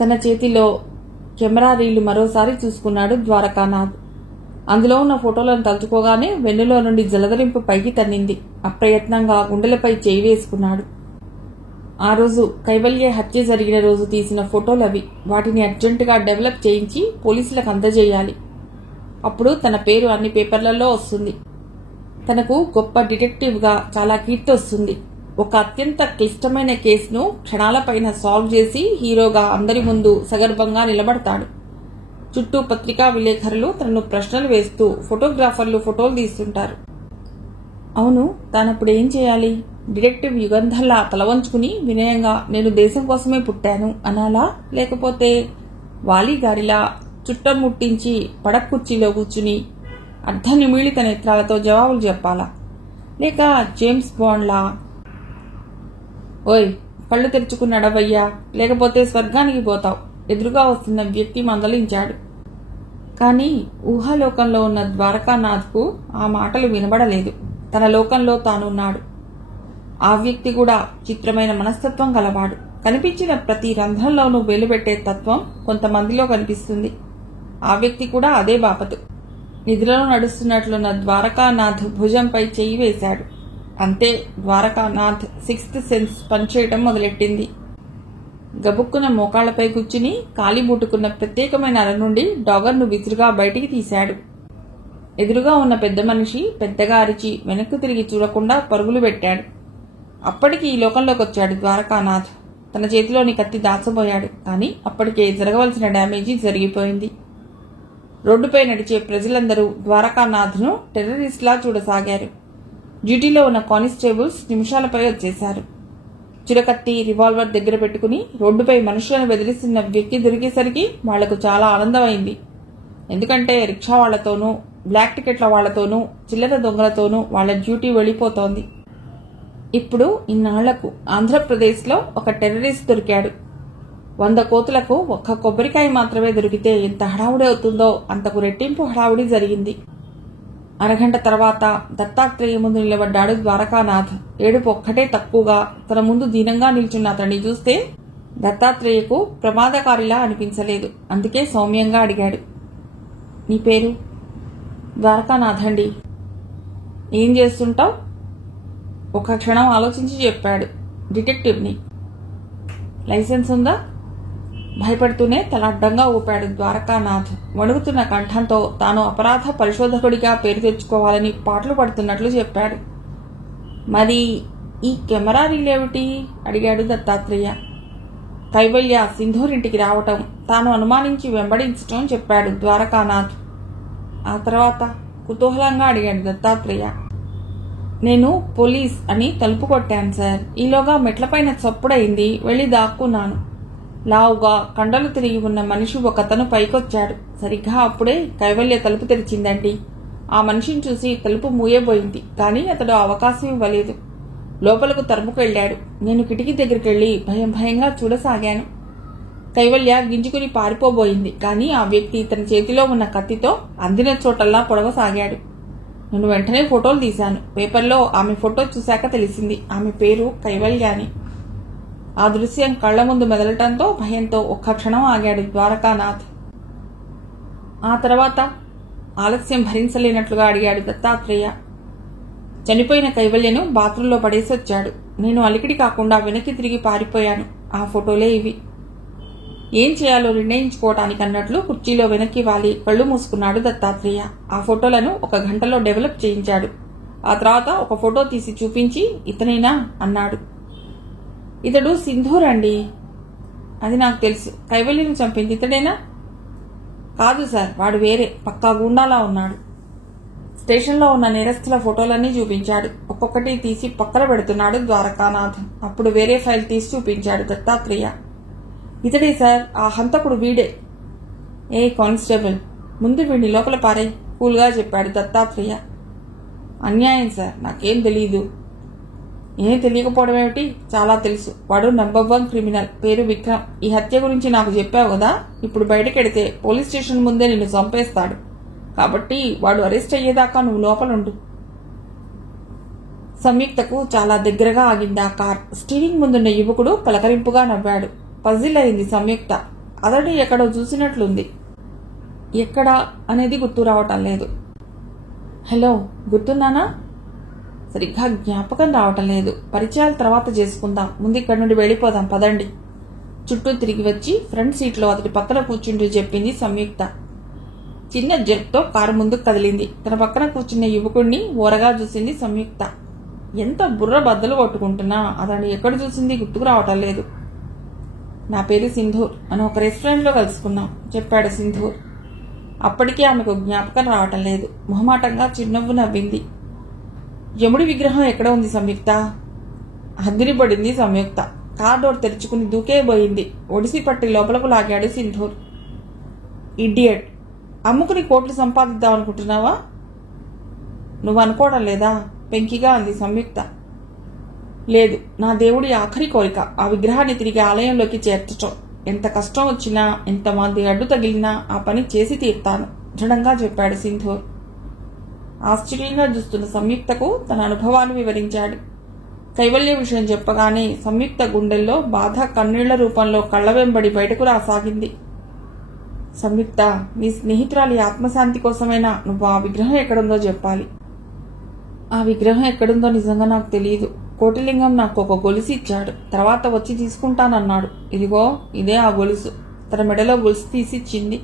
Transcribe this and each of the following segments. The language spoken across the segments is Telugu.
తన చేతిలో కెమెరా రీళ్లు మరోసారి చూసుకున్నాడు ద్వారకానాథ్. అందులో ఉన్న ఫోటోలను తలుచుకోగానే వెన్నులో నుండి జలధరింపు పైకి తన్నింది. అప్రయత్నంగా గుండెలపై చేయి వేసుకున్నాడు. ఆ రోజు కైవల్య హత్య జరిగిన రోజు తీసిన ఫోటోలవి. వాటిని అర్జెంటుగా డెవలప్ చేయించి పోలీసులకు అందజేయాలి. అప్పుడు తన పేరు అన్ని పేపర్లలో వస్తుంది. తనకు గొప్ప డిటెక్టివ్గా చాలా కీర్తి వస్తుంది. ఒక అత్యంత క్లిష్టమైన కేసును క్షణాలపైన సాల్వ్ చేసి హీరోగా అందరి ముందు సగర్భంగా నిలబడతాడు. చుట్టూ పత్రికా విలేకరులు తనను ప్రశ్నలు వేస్తూ ఫోటోగ్రాఫర్లు ఫోటోలు తీస్తుంటారు. అవును, తానప్పుడు ఏం చేయాలి? డిటెక్టివ్ యుగంధర్లా తలవంచుకుని వినయంగా నేను దేశం కోసమే పుట్టాను అనాలా? లేకపోతే వాలీగారిలా చుట్టం ముట్టించి పడక కుర్చీలో కూర్చుని అర్ధనిమీళిత నేత్రాలతో జవాబులు చెప్పాలా? లేక జేమ్స్ బాండ్లా ఓయ్ కళ్ళు తెరుచుకున్నాడవయ్యా, లేకపోతే స్వర్గానికి పోతావు ఎదురుగా వస్తున్న వ్యక్తి మందలించాడు. కాని ఊహాలోకంలో ఉన్న ద్వారకానాథ్కు ఆ మాటలు వినబడలేదు. తన లోకంలో తానున్నాడు. ఆ వ్యక్తి కూడా చిత్రమైన మనస్తత్వం కలవాడు. కనిపించిన ప్రతి రంధ్రంలోనూ వెలుపెట్టే తత్వం కొంతమందిలో కనిపిస్తుంది. ఆ వ్యక్తి కూడా అదే బాపతు. నిద్రలో నడుస్తున్నట్లున్న ద్వారకానాథ్ భుజంపై చెయ్యి వేశాడు. అంతే, ద్వారకానాథ్ సిక్స్త్ సెన్స్ పనిచేయటం మొదలెట్టింది. గబుక్కున మోకాళ్లపై కూర్చుని కాలి బూటుకున్న ప్రత్యేకమైన అర నుండి డాగర్ను విసురుగా బయటికి తీశాడు. ఎదురుగా ఉన్న పెద్ద మనిషి పెద్దగా అరిచి వెనక్కు తిరిగి చూడకుండా పరుగులు పెట్టాడు. అప్పటికి ఈ లోకంలోకి వచ్చాడు ద్వారకానాథ్. తన చేతిలోని కత్తి దాచబోయాడు. కానీ అప్పటికే జరగవలసిన డ్యామేజీ జరిగిపోయింది. రోడ్డుపై నడిచే ప్రజలందరూ ద్వారకానాథ్ను టెర్రరిస్ట్లా చూడసాగారు. డ్యూటీలో ఉన్న కానిస్టేబుల్స్ నిమిషాలపై వచ్చేశారు. చిరకత్తి రివాల్వర్ దగ్గర పెట్టుకుని రోడ్డుపై మనుషులను బెదిరిస్తున్న వ్యక్తి దొరికేసరికి వాళ్లకు చాలా ఆనందమైంది. ఎందుకంటే రిక్షా వాళ్లతోనూ బ్లాక్ టికెట్ల వాళ్లతోనూ చిల్లర దొంగలతోనూ వాళ్ల డ్యూటీ వెళ్లిపోతోంది. ఇప్పుడు ఇన్నాళ్లకు ఆంధ్రప్రదేశ్లో ఒక టెర్రరిస్ట్ దొరికాడు. 100 కోతులకు ఒక్క కొబ్బరికాయ మాత్రమే దొరికితే ఎంత హడావుడి అవుతుందో అంతకు రెట్టింపు హడావుడి జరిగింది. అరగంట తర్వాత దత్తాత్రేయ ముందు నిలబడ్డాడు ద్వారకానాథ్. ఏడుపు ఒక్కటే తక్కువగా తన ముందు దీనంగా నిల్చున్న అతన్ని చూస్తే దత్తాత్రేయకు ప్రమాదకారిలా అనిపించలేదు. అందుకే సౌమ్యంగా అడిగాడు, నీ పేరు? ద్వారకానాథ్ అండి. ఏం చేస్తుంటావు? ఒక క్షణం ఆలోచించి చెప్పాడు, డిటెక్టివ్ని. లైసెన్స్ ఉందా? భయపడుతూనే తల అడ్డంగా ఊపాడు ద్వారకానాథ్. వణుకుతున్న కంఠంతో తాను అపరాధ పరిశోధకుడిగా పేరు తెచ్చుకోవాలని పాటలు పడుతున్నట్లు చెప్పాడు. మరి ఈ కెమెరా రీలేమిటి? అడిగాడు దత్తాత్రేయ. కైవల్య సింధూరింటికి రావటం, తాను అనుమానించి వెంబడించటం చెప్పాడు ద్వారకానాథ్. ఆ తర్వాత కుతూహలంగా అడిగాడు దత్తాత్రేయ. నేను పోలీస్ అని తలుపు కొట్టాను సార్. ఈలోగా మెట్లపైన చప్పుడైంది. వెళ్లి దాక్కున్నాను. లావుగా కండలు తిరిగి ఉన్న మనిషి ఒకతను పైకొచ్చాడు. సరిగ్గా అప్పుడే కైవల్య తలుపు తెరిచిందండి. ఆ మనిషిని చూసి తలుపు మూయబోయింది. కానీ అతడు అవకాశం ఇవ్వలేదు. లోపలకు తరుముకు వెళ్లాడు. నేను కిటికీ దగ్గరికెళ్లి భయం భయంగా చూడసాగాను. కైవల్య గింజుకుని పారిపోబోయింది. కానీ ఆ వ్యక్తి తన చేతిలో ఉన్న కత్తితో అందిన చోటల్లా పొడవసాగాడు. నేను వెంటనే ఫోటోలు తీశాను. పేపర్లో ఆమె ఫోటో చూశాక తెలిసింది ఆమె పేరు కైవల్య అని. ఆ దృశ్యం కళ్ల ముందు మెదలటంతో భయంతో ఒక్క క్షణం ఆగాడు ద్వారకానాథ్. ఆ తర్వాత ఆలస్యం భరించలేనట్లుగా అడిగాడు దత్తాత్రేయ. చనిపోయిన కైవల్యను బాత్రూంలో పడేసి వచ్చాడు. నేను అలికిడి కాకుండా వెనక్కి తిరిగి పారిపోయాను. ఆ ఫోటోలే ఇవి. ఏం చేయాలో నిర్ణయించుకోవటానికి అన్నట్లు కుర్చీలో వెనక్కి వాలి కళ్ళు మూసుకున్నాడు దత్తాత్రేయ. ఆ ఫోటోలను 1 గంటలో డెవలప్ చేయించాడు. ఆ తర్వాత ఒక ఫోటో తీసి చూపించి, ఇతనేనా అన్నాడు. ఇతడు సింధూర్ అండి. అది నాకు తెలుసు. కైవల్యను చంపింది ఇతడేనా? కాదు సార్, వాడు వేరే పక్కా గూండాలా ఉన్నాడు. స్టేషన్లో ఉన్న నేరస్తుల ఫోటోలన్నీ చూపించాడు. ఒక్కొక్కటి తీసి పక్కన పెడుతున్నాడు ద్వారకానాథ్. అప్పుడు వేరే ఫైల్ తీసి చూపించాడు దత్తాత్రేయ. ఇతడే సార్, ఆ హంతకుడు వీడే. ఏ కానిస్టేబుల్, ముందు వీడిని లోపల పారే, కూల్గా చెప్పాడు దత్తాత్రేయ. అన్యాయం సార్, నాకేం తెలీదు. ఏం తెలియకపోవడం ఏమిటి? చాలా తెలుసు. వాడు నంబర్ 1 క్రిమినల్, పేరు విక్రమ్. ఈ హత్య గురించి నాకు చెప్పావు కదా. ఇప్పుడు బయటకెడితే పోలీస్ స్టేషన్ ముందే నిన్ను చంపేస్తాడు. కాబట్టి వాడు అరెస్ట్ అయ్యేదాకా నువ్వు లోపలుండు. సంయుక్తకు చాలా దగ్గరగా ఆగింది ఆ కార్. స్టీరింగ్ ముందున్న యువకుడు పలకరింపుగా నవ్వాడు. పజిల్ అయింది సంయుక్త. అతడిని ఎక్కడో చూసినట్లుంది. ఎక్కడా అనేది గుర్తు రావటం లేదు. హలో, గుర్తున్నానా? సరిగ్గా జ్ఞాపకం రావటం లేదు. పరిచయాల తర్వాత చేసుకుందాం, ముందు ఇక్కడి నుండి వెళ్ళిపోదాం పదండి. చుట్టూ తిరిగి వచ్చి ఫ్రంట్ సీట్లో అతడి పక్కన కూర్చుంటూ చెప్పింది సంయుక్త. చిన్న జర్క్తో కారు ముందుకు కదిలింది. తన పక్కన కూర్చున్న యువకుడిని ఓరగా చూసింది సంయుక్త. ఎంత బుర్ర బద్దలు కొట్టుకుంటున్నా అతన్ని ఎక్కడ చూసింది గుర్తుకు రావటం లేదు. నా పేరు సింధూర్, మనం ఒక రెస్టారెంట్లో కలుసుకున్నాం చెప్పాడు సింధూర్. అప్పటికీ ఆమెకు జ్ఞాపకం రావటం లేదు. మొహమాటంగా చిరునవ్వు నవ్వింది. యముడి విగ్రహం ఎక్కడ ఉంది సంయుక్త? అదిరిపడింది సంయుక్త. కార్ డోర్ తెరుచుకుని దూకేబోయింది. ఒడిసి పట్టి లోపలకు లాగాడు సింధూర్. ఇడియట్, అమ్ముకుని కోట్లు సంపాదిద్దామనుకుంటున్నావా? నువ్వు అనుకోవడం లేదా? పెంకిగా అంది సంయుక్త. లేదు, నా దేవుడి ఆఖరి కోరిక ఆ విగ్రహాన్ని తిరిగి ఆలయంలోకి చేర్చటం. ఎంత కష్టం వచ్చినా, ఎంతమంది అడ్డు తగిలినా ఆ పని చేసి తీరుతాను దృఢంగా చెప్పాడు సింధూర్. ఆశ్చర్యంగా చూస్తున్న సంయుక్తకు తన అనుభవాన్ని వివరించాడు. కైవల్య విషయం చెప్పగానే సంయుక్త గుండెల్లో బాధ కన్నీళ్ల రూపంలో కళ్ల వెంబడి బయటకు రాసాగింది. సంయుక్త, నీ స్నేహితురాలి ఆత్మశాంతి కోసమైనా నువ్వు ఆ విగ్రహం ఎక్కడుందో చెప్పాలి. ఆ విగ్రహం ఎక్కడుందో నిజంగా నాకు తెలియదు. కోటిలింగం నాకు ఒక గొలుసు ఇచ్చాడు, తర్వాత వచ్చి తీసుకుంటానన్నాడు. ఇదిగో ఇదే ఆ గొలుసు. తన మెడలో గొలుసు తీసిచ్చింది.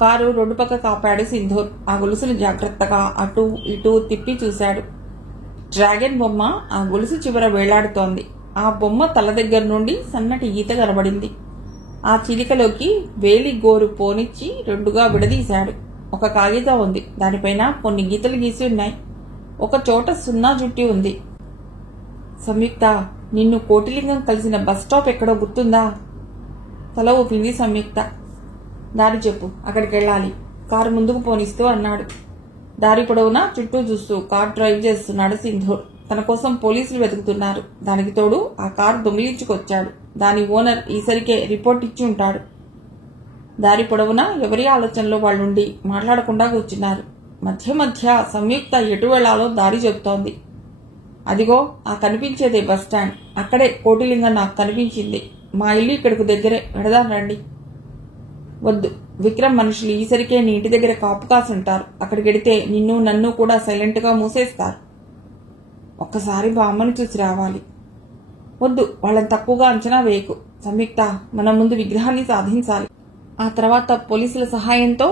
కారు రోడ్డు పక్క కాపాడు సింధూర్. ఆ గొలుసును జాగ్రత్తగా అటూ ఇటూ తిప్పి చూశాడు. డ్రాగన్ బొమ్మ ఆ గొలుసు చివర వేలాడుతోంది. ఆ బొమ్మ తల దగ్గర నుండి సన్నటి ఈత కనబడింది. ఆ చిలికలోకి వేలి గోరు పోనిచ్చి రెండుగా విడదీశాడు. ఒక కాగితం ఉంది, దానిపైన కొన్ని గీతలు గీసి ఉన్నాయి. ఒక చోట సున్నా జుట్టి ఉంది. సంయుక్త, నిన్ను కోటిలింగం కలిసిన బస్ స్టాప్ ఎక్కడో గుర్తుందా? తల ఊపింది సంయుక్త. దారి చెప్పు, అక్కడికి వెళ్ళాలి. కారు ముందుకు పోనిస్తూ అన్నాడు. దారి పొడవునా చుట్టూ చూస్తూ కార్ డ్రైవ్ చేస్తున్నాడు సింధూర్. తన కోసం పోలీసులు వెతుకుతున్నారు. దానికి తోడు ఆ కారు దొంగిలించుకొచ్చాడు. దాని ఓనర్ ఈసరికే రిపోర్ట్ ఇచ్చి ఉంటాడు. దారి పొడవునా ఎవరి ఆలోచనలో వాళ్ళుండి మాట్లాడకుండా కూర్చున్నారు. మధ్య మధ్య సంయుక్త ఎటు వెళ్లాలో దారి చెబుతోంది. అదిగో ఆ కనిపించేదే బస్ స్టాండ్. అక్కడే కోటిలింగం నాకు కనిపించింది. మా ఇల్లు ఇక్కడికి దగ్గరే, వెడదాం రండి. వద్దు, విక్రమ్ మనుషులు ఈసరికే నీ ఇంటి దగ్గర కాపు కాసి ఉంటారు. అక్కడికి వెడితే నిన్ను నన్ను కూడా సైలెంట్ గా మూసేస్తారు. ఒక్కసారి బామ్మని చూసి రావాలి. వద్దు, వాళ్ళని తక్కువగా అంచనా వేయకు సంయుక్త. మనం ముందు విగ్రహాన్ని సాధించాలి. ఆ తర్వాత పోలీసుల సహాయంతో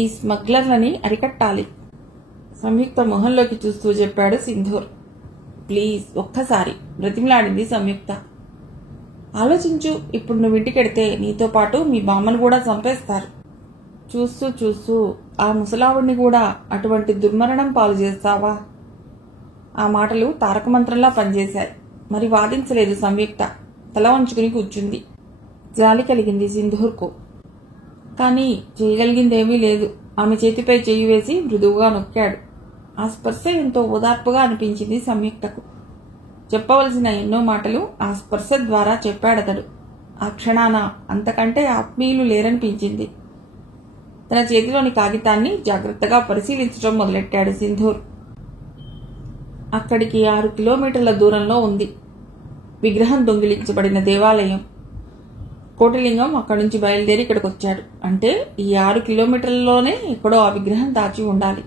ఈ స్మగ్లర్లని అరికట్టాలి. సంయుక్త మొహంలోకి చూస్తూ చెప్పాడు సింధూర్. ప్లీజ్ ఒక్కసారి బ్రతిమలాడింది సంయుక్త. ఆలోచించు, ఇప్పుడు నువ్వు ఇంటికెడితే నీతో పాటు మీ బామ్మను కూడా చంపేస్తారు. చూస్తూ చూస్తూ ఆ ముసలావుడిని కూడా అటువంటి దుర్మరణం పాలు చేస్తావా? ఆ మాటలు తారకమంత్రంలా పనిచేశాయి. మరి వాదించలేదు సంయుక్త. తల వంచుకుని కూర్చుంది. జాలి కలిగింది సింధూర్కు. కానీ చేయగలిగిందేమీ లేదు. ఆమె చేతిపై చెయ్యి వేసి మృదువుగా నొక్కాడు. ఆ స్పర్శ ఎంతో ఓదార్పుగా అనిపించింది సంయుక్తకు. చెప్పవలసిన ఎన్నో మాటలు ఆ స్పర్శ ద్వారా చెప్పాడతడు. ఆ క్షణాన అంతకంటే ఆత్మీయులు లేరనిపించింది. తన చేతిలోని కాగితాన్ని జాగ్రత్తగా పరిశీలించడం మొదలెట్టాడు సింధూర్. అక్కడికి 6 కిలోమీటర్ల దూరంలో ఉంది విగ్రహం దొంగిలించబడిన దేవాలయం. కోటిలింగం అక్కడి నుంచి బయలుదేరి ఇక్కడికి వచ్చాడు. అంటే ఈ 6 కిలోమీటర్లలోనే ఎక్కడో ఆ విగ్రహం దాచి ఉండాలి.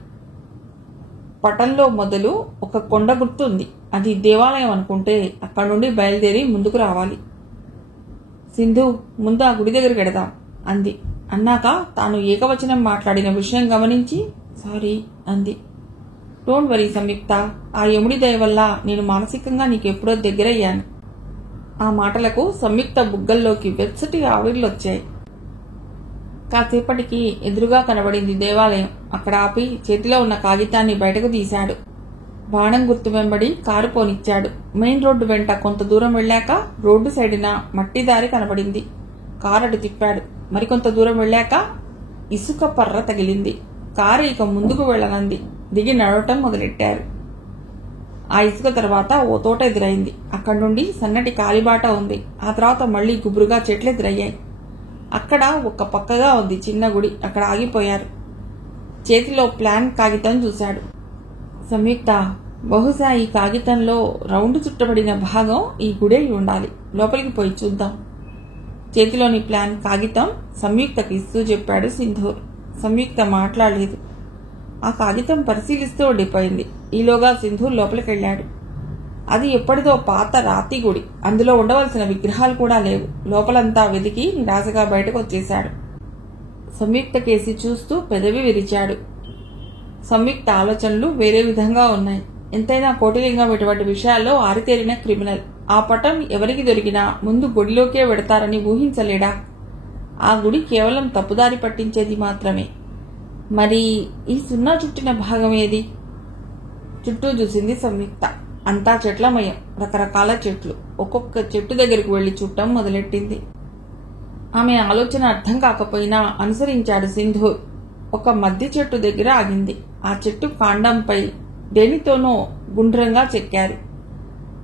పటంలో మొదలు ఒక కొండ గుర్తు ఉంది. అది దేవాలయం అనుకుంటే అక్కడి నుండి బయలుదేరి ముందుకు రావాలి. సింధు, ముందు ఆ గుడి దగ్గరికి వెడదాం అంది. అన్నాక తాను ఏకవచనం మాట్లాడిన విషయం గమనించి సారీ అంది. డోంట్ వరీ సంయుక్త, ఆ యముడి దయ వల్ల నేను మానసికంగా నీకెప్పుడో దగ్గరయ్యాను. ఆ మాటలకు సంయుక్త బుగ్గల్లోకి వెచ్చటి ఆవిర్లొచ్చాయి. కాసేపటికి ఎదురుగా కనబడింది దేవాలయం. అక్కడ ఆపి చేతిలో ఉన్న కాగితాన్ని బయటకు తీశాడు. బాణం గుర్తు వెంబడి కారు పోనిచ్చాడు. మెయిన్ రోడ్డు వెంట కొంత దూరం వెళ్ళాక రోడ్డు సైడున మట్టి దారి కనబడింది. కారు అటు తిప్పాడు. మరికొంత దూరం వెళ్ళాక ఇసుక పర్ర తగిలింది. కారు ఇక ముందుకు వెళ్లనంది. దిగి నడవటం మొదలెట్టారు. ఆ ఇసుక తర్వాత ఓ తోట ఎదురైంది. అక్కడి నుండి సన్నటి కాలిబాట ఉంది. ఆ తర్వాత మళ్లీ గుబురుగా చెట్లు ఎదురయ్యాయి. అక్కడ ఒక పక్కగా ఉంది చిన్న గుడి. అక్కడ ఆగిపోయారు. చేతిలో ప్లాన్ కాగితం చూశాడు. సంయుక్త, బహుశా ఈ కాగితంలో రౌండ్ చుట్టబడిన భాగం ఈ గుడే ఉండాలి. లోపలికి పోయి చూద్దాం. చేతిలోని ప్లాన్ కాగితం సంయుక్తకి ఇస్తూ చెప్పాడు సింధూర్. సంయుక్త మాట్లాడలేదు. ఆ కాగితం పరిశీలిస్తూ ఉండిపోయింది. ఈలోగా సింధూర్ లోపలికెళ్లాడు. అది ఎప్పటిదో పాత రాతి గుడి. అందులో ఉండవలసిన విగ్రహాలు కూడా లేవు. లోపలంతా వెతికి నిరాశగా బయటకు వచ్చేశాడు. సంయుక్త కేసి చూస్తూ పెదవి విరిచాడు. సంయుక్త ఆలోచనలు వేరే విధంగా ఉన్నాయి. ఎంతైనా కోటిలింగం ఇటువంటి విషయాల్లో ఆరితేరిన క్రిమినల్. ఆ పటం ఎవరికి దొరికినా ముందు గుడిలోకే వెడతారని ఊహించలేడా? ఆ గుడి కేవలం తప్పుదారి పట్టించేది మాత్రమే. మరి ఈ సున్నా చుట్టిన భాగం ఏది? చుట్టూ చూసింది సంయుక్త. అంతా చెట్లమయం. రకరకాల చెట్లు. ఒక్కొక్క చెట్టు దగ్గరికి వెళ్లి చుట్టం మొదలెట్టింది. ఆమె ఆలోచన అర్థం కాకపోయినా అనుసరించాడు సింధూర్. ఒక మద్ది చెట్టు దగ్గర ఆగింది. ఆ చెట్టు కాండంపై దేనితోనో గుండ్రంగా చెక్కారు.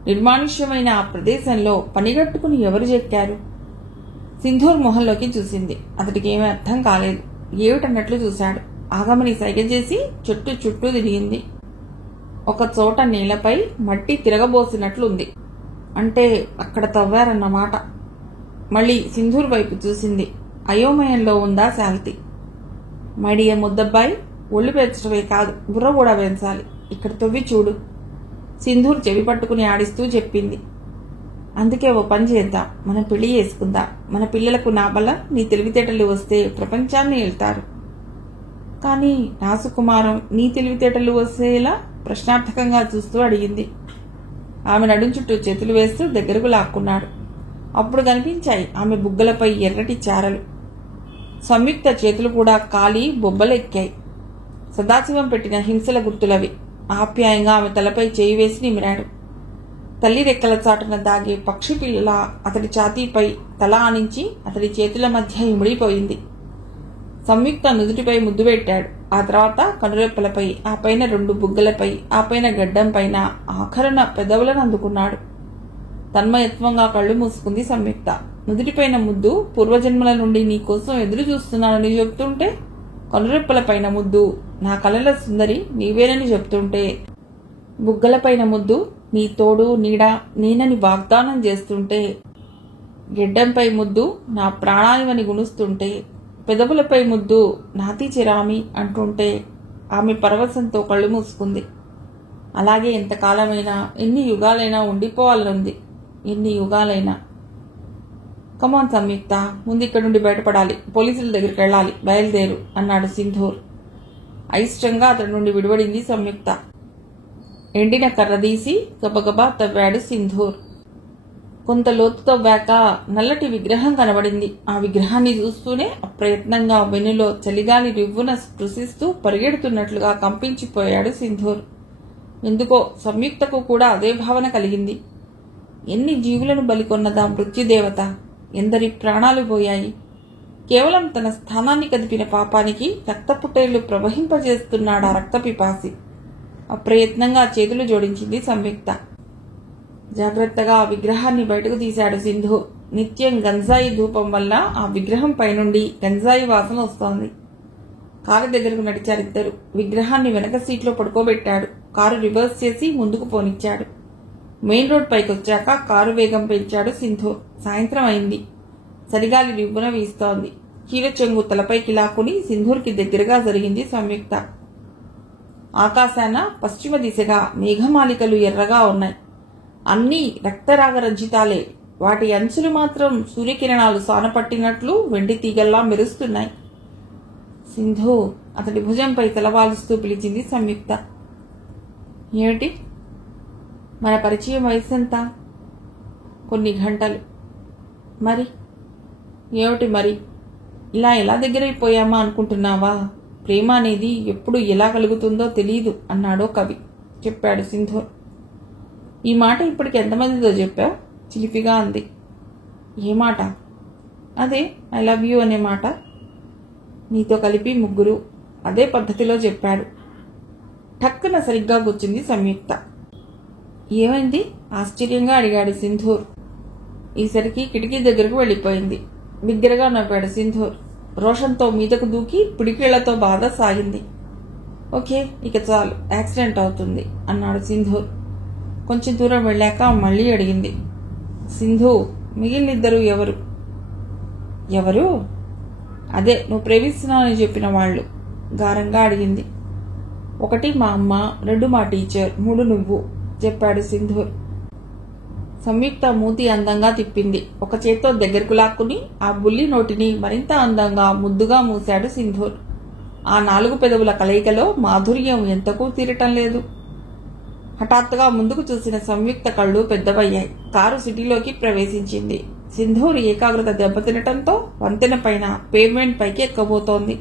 నిర్మానుష్యమైన ఆ ప్రదేశంలో పనిగట్టుకుని ఎవరు చెక్కారు? సింధూర్ మొహంలోకి చూసింది. అతడికి ఏమీ అర్థం కాలేదు. ఏమిటన్నట్లు చూశాడు. ఆగమని సైగ చేసి చెట్టు చుట్టూ తిరిగింది. ఒక చోట నేలపై మట్టి తిరగబోసినట్లుంది. అంటే అక్కడ తవ్వారన్నమాట. మళ్ళీ సింధూర్ వైపు చూసింది. అయోమయంలో ఉందా శాంతి. మైడియ ముద్దబ్బాయి, ఒళ్ళు పెంచడమే కాదు బుర్ర కూడా పెంచాలి. ఇక్కడ తవ్వి చూడు. సింధూర్ చెవి పట్టుకుని ఆడిస్తూ చెప్పింది. అందుకే ఓ పని చేద్దాం. మనం పెళ్లి చేసుకుందాం. మన పిల్లలకు నా బలం నీ తెలివితేటలు వస్తే ప్రపంచాన్ని వెళ్తారు. కానీ నా సుకుమారం నీ తెలివితేటలు వస్తే ఇలా? ప్రశ్నార్థకంగా చూస్తూ అడిగింది. ఆమె నడుం చుట్టూ చేతులు వేస్తూ దగ్గరకు లాక్కున్నాడు. అప్పుడు కనిపించాయి ఆమె బుగ్గలపై ఎర్రటి చారలు. సంయుక్త చేతులు కూడా కాలి బొబ్బలెక్కాయి. సదాశివం పెట్టిన హింసల గుర్తులవి. ఆప్యాయంగా ఆమె తలపై చేయి వేసి నిమిరాడు. తల్లి రెక్కల చాటున దాగే పక్షి పిల్ల అతడి ఛాతీపై తల ఆనించి అతడి చేతుల మధ్య ఇమిడిపోయింది. సంయుక్త నుదుటిపై ముద్దు పెట్టాడు. ఆ తర్వాత కనురెప్పలపై, ఆ పైన 2 బుగ్గలపై, ఆ పైన గడ్డం పైన, ఆఖరున పెదవులను అందుకున్నాడు. తన్మయత్వంగా కళ్ళు మూసుకుంది సంయుక్త. నుదుటిపైన ముద్దు పూర్వజన్మల నుండి నీకోసం ఎదురు చూస్తున్నానని చెబుతుంటే, కనురెప్పలపైన ముద్దు నా కలల సుందరి నీవేనని చెబుతుంటే, బుగ్గలపైన ముద్దు నీ తోడు నీడ నేనని వాగ్దానం చేస్తుంటే, గెడ్డంపై ముద్దు నా ప్రాణానివని గుణుస్తుంటే, పెదవులపై ముద్దు నాతి చిరామి అంటుంటే ఆమె పరవశంతో కళ్ళు మూసుకుంది. అలాగే ఎంతకాలమైనా, ఎన్ని యుగాలైనా ఉండిపోవాలనుంది. ఎన్ని యుగాలైనా. కమాన్ సంయుక్త, ముందు ఇక్కడి నుండి బయటపడాలి. పోలీసుల దగ్గరికి వెళ్ళాలి. బయలుదేరు అన్నాడు సింధూర్. అయిష్టంగా అతడి నుండి విడిపడింది సంయుక్త. ఎండిన కర్ర తీసి గబగబా తవ్వాడు సింధూర్. కొంత లోతు తవ్వాక నల్లటి విగ్రహం కనబడింది. ఆ విగ్రహాన్ని చూస్తూనే అప్రయత్నంగా వెన్నులో చలిగాలి రివ్వున స్పృశిస్తూ పరిగెడుతున్నట్లుగా కంపించిపోయాడు సింధూర్. ఎందుకో సంయుక్తకు కూడా అదే భావన కలిగింది. ఎన్ని జీవులను బలికొన్నదా మృత్యుదేవత. ఎందరి ప్రాణాలు పోయాయి. కేవలం తన స్థానాన్ని కదిపిన పాపానికి రక్తపుటేళ్లు ప్రవహింపజేస్తున్నాడా రక్తపిపాసి. అప్రయత్నంగా చేతులు జోడించింది సంయుక్త. జాగ్రత్తగా ఆ విగ్రహాన్ని బయటకు తీశాడు సింధు. నిత్యం గంజాయి ధూపం వల్ల ఆ విగ్రహం పైనుండి గంజాయి వాసన వస్తోంది. కారు దగ్గరకు నడిచారిద్దరు. విగ్రహాన్ని వెనక సీట్లో పడుకోబెట్టాడు. కారు రివర్స్ చేసి ముందుకు పోనిచ్చాడు. మెయిన్ రోడ్ పైకొచ్చాక కారు వేగం పెంచాడు సింధు. సాయంత్రం అయింది. సరిగాలి రివ్వున వీస్తోంది. కీల చెంగు తలపైకి లాక్కుని సింధూర్కి దగ్గరగా జరిగింది సంయుక్త. ఆకాశాన పశ్చిమ దిశగా మేఘమాలికలు ఎర్రగా ఉన్నాయి. అన్నీ రక్తరాగరంజితాలే. వాటి అంచులు మాత్రం సూర్యకిరణాలు సానపట్టినట్లు వెండి తీగల్లా మెరుస్తున్నాయి. సింధు అతడి భుజంపై తలవాలుస్తూ పిలిచింది సంయుక్త. ఏమిటి? మన పరిచయం వయసెంత? కొన్ని గంటలు. మరి ఏమిటి మరి? ఇలా ఎలా దగ్గరైపోయామా అనుకుంటున్నావా? ప్రేమ అనేది ఎప్పుడు ఎలా కలుగుతుందో తెలియదు అన్నాడో కవి. చెప్పాడు సింధు. ఈ మాట ఇప్పటికి ఎంతమందితో చెప్పావు? చిలిపిగా అంది. ఏ మాట? అదే ఐ లవ్ యూ అనే మాట. నీతో కలిపి 3. అదే పద్ధతిలో చెప్పాడు. ఠక్కున సరిగ్గా కూర్చుంది సంయుక్త. ఏమైంది? ఆశ్చర్యంగా అడిగాడు సింధూర్. ఈసరికి కిటికీ దగ్గరకు వెళ్లిపోయింది. బిగ్గరగా నవ్వాడు సింధూర్. రోషంతో మీదకు దూకి పిడికిళ్లతో బాధ సాగింది. ఓకే, ఇక చాలు, యాక్సిడెంట్ అవుతుంది అన్నాడు సింధూర్. కొంచెం దూరం వెళ్ళాక మళ్లీ అడిగింది. సింధు, మిగిలినిద్దరు ఎవరు? ఎవరు? అదే నువ్వు ప్రేమిస్తున్నానని చెప్పిన వాళ్ళు గారంగా అడిగింది. 1 మా అమ్మ, 2 మా టీచర్, 3 నువ్వు చెప్పాడు సింధూర్. సంయుక్త మూతి అందంగా తిప్పింది. ఒక చేత్తో దగ్గరకు లాక్కుని ఆ బుల్లి నోటిని మరింత అందంగా ముద్దుగా మూశాడు సింధూర్. ఆ 4 పెదవుల కలయికలో మాధుర్యం ఎంతకు తీరటం లేదు. హఠాత్తుగా ముందుకు చూసిన సంయుక్త కళ్ళు పెద్దవయ్యాయి. కారు సిటీలోకి ప్రవేశించింది. సింధూర్ ఏకాగ్రత దెబ్బతినటంతో వంతెన పైన పేవ్మెంట్ పైకి ఎక్కబోతోంది.